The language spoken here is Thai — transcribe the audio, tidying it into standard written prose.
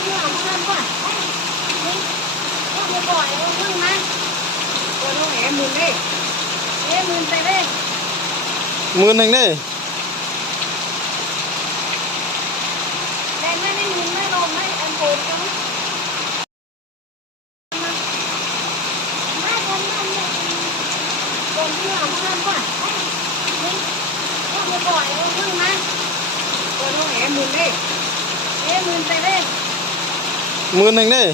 ที่เอาเพื่อนก่อนนี่ไม่ปล่อยเอาเพื่อนมาตัวน้องแหมื่นเลยหมื่นไปเลย10,000นี่แดงไม่หมื่นไม่ลงไม่อันโกนจังมาคนที่เอาเพื่อนก่อนนี่ไม่ปล่อยเอาเพื่อนมาตัวน้องแหมื่นเลยหมื่นไปเลย10,000นี่